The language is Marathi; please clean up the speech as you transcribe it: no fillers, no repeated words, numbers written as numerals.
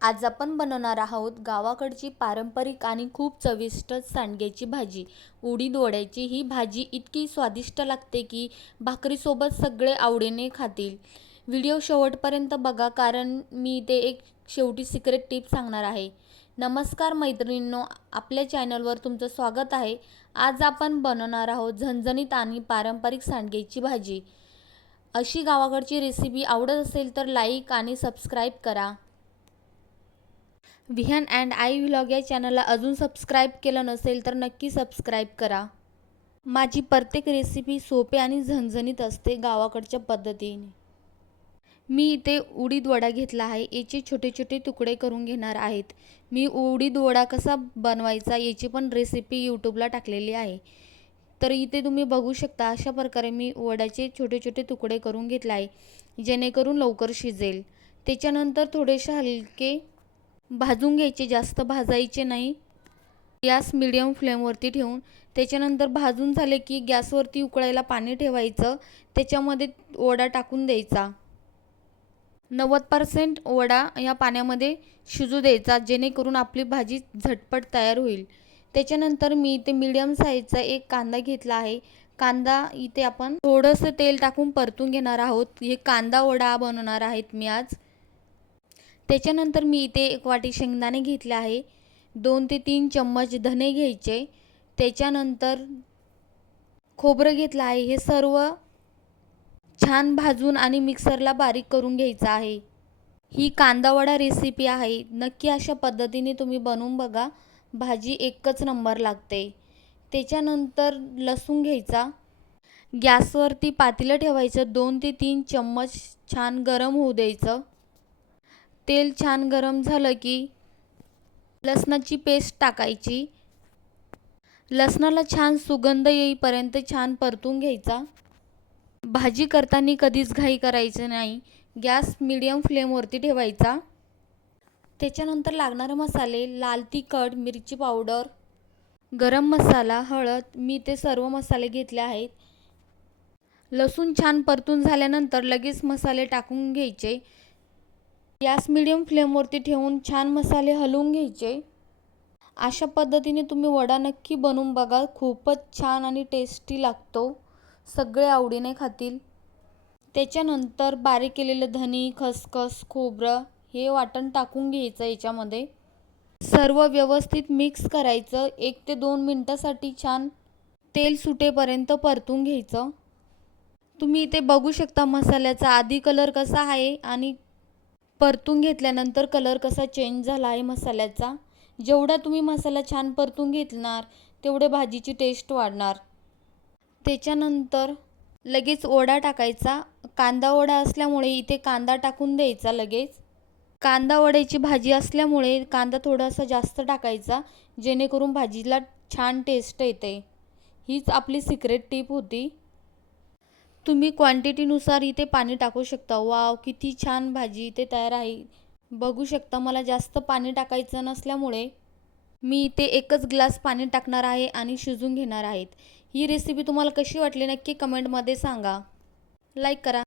आज आपण बनवणार आहोत गावाकडची पारंपरिक आणि खूप चविष्ट सांडग्याची भाजी. उडीद वड्याची ही भाजी इतकी स्वादिष्ट लागते की भाकरीसोबत सगळे आवडीने खातील. व्हिडिओ शेवटपर्यंत बघा कारण मी ते एक शेवटी सिक्रेट टिप सांगणार आहे. नमस्कार मैत्रिणींनो, आपल्या चॅनलवर तुमचं स्वागत आहे. आज आपण बनवणार आहोत झणझणीत आणि पारंपरिक सांडग्याची भाजी. अशी गावाकडची रेसिपी आवडत असेल तर लाईक आणि सबस्क्राईब करा. विहान अँड आई व्लॉग या चॅनलला अजून सबस्क्राईब केलं नसेल तर नक्की सबस्क्राईब करा. माझी प्रत्येक रेसिपी सोपी आणि झणझणीत असते गावाकडच्या पद्धतीने. मी इथे उडीद वडा घेतला आहे. याचे छोटे छोटे तुकडे करून घेणार आहेत. मी उडीद वडा कसा बनवायचा याची पण रेसिपी यूट्यूबला टाकलेली आहे. तर इथे तुम्ही बघू शकता अशा प्रकारे मी वड्याचे छोटे छोटे तुकडे करून घेतले आहे जेणेकरून लवकर शिजेल. त्याच्यानंतर थोडेसे हलके भाजून घ्यायचे, जास्त भाजायचे नाही. गॅस मीडियम फ्लेमवरती ठेवून त्याच्यानंतर भाजून झाले की गॅसवरती उकळायला पाणी ठेवायचं. त्याच्यामध्ये वडा टाकून द्यायचा. 90% वडा या पाण्यामध्ये शिजू द्यायचा जेणेकरून आपली भाजी झटपट तयार होईल. त्याच्यानंतर मी इथे मीडियम साईजचा एक कांदा घेतला आहे. कांदा इथे आपण थोडंसं तेल टाकून परतून घेणार आहोत. हे कांदा वडा बनवणार आहेत मी आज. त्याच्यानंतर मी इथे एक वाटी शेंगदाणे घेतले आहे. 2 ते 3 चम्मच धने घ्यायचे. त्याच्यानंतर खोबरं घेतलं आहे. हे सर्व छान भाजून आणि मिक्सरला बारीक करून घ्यायचं आहे. ही कांदा वडा रेसिपी आहे. नक्की अशा पद्धतीने तुम्ही बनवून बघा. भाजी एकच नंबर लागते. त्याच्यानंतर लसूण घ्यायचा. गॅसवरती पातेलं ठेवायचं. 2 ते 3 चम्मच छान गरम होऊ द्यायचं. तेल छान गरम झालं की लसणाची पेस्ट टाकायची. लसणाला छान सुगंध येईपर्यंत छान परतून घ्यायचा. भाजी करताना कधीच घाई करायचं नाही. गॅस मीडियम फ्लेमवरती ठेवायचा. त्याच्यानंतर लागणारे मसाले लाल तिखट, मिरची पावडर, गरम मसाला, हळद, मी ते सर्व मसाले घेतले आहेत. लसूण छान परतून झाल्यानंतर लगेच मसाले टाकून घ्यायचे. गॅस मीडियम फ्लेमवरती ठेवून छान मसाले हलवून घ्यायचे. अशा पद्धतीने तुम्ही वडा नक्की बनवून बघा. खूपच छान आणि टेस्टी लागतो. सगळे आवडीने खातील. त्याच्यानंतर बारीक केलेलं धनी, खसखस, खोबरं हे वाटण टाकून घ्यायचं. याच्यामध्ये सर्व व्यवस्थित मिक्स करायचं. 1 ते 2 मिनटासाठी छान तेल सुटेपर्यंत परतून घ्यायचं. तुम्ही इथे बघू शकता मसाल्याचा आधी कलर कसा आहे आणि परतून घेतल्यानंतर कलर कसा चेंज झाला आहे मसाल्याचा. जेवढा तुम्ही मसाला छान परतून घेणार तेवढे भाजीची टेस्ट वाढणार. त्याच्यानंतर लगेच वडा टाकायचा. कांदा वडा असल्यामुळे इथे कांदा टाकून द्यायचा लगेच. कांदा वड्याची भाजी असल्यामुळे कांदा थोडासा जास्त टाकायचा जेणेकरून भाजीला छान टेस्ट येते. हीच आपली सिक्रेट टिप होती. तुम्ही क्वांटिटीनुसार इथे पाणी टाकू शकता. वाव, किती छान भाजी इथे तयार आहे. बघू शकता मला जास्त पाणी टाकायचं नसल्यामुळे मी इथे एकच ग्लास पाणी टाकणार आहे आणि शिजून घेणार आहेत. ही रेसिपी तुम्हाला कशी वाटली नक्की कमेंटमध्ये सांगा. लाईक करा.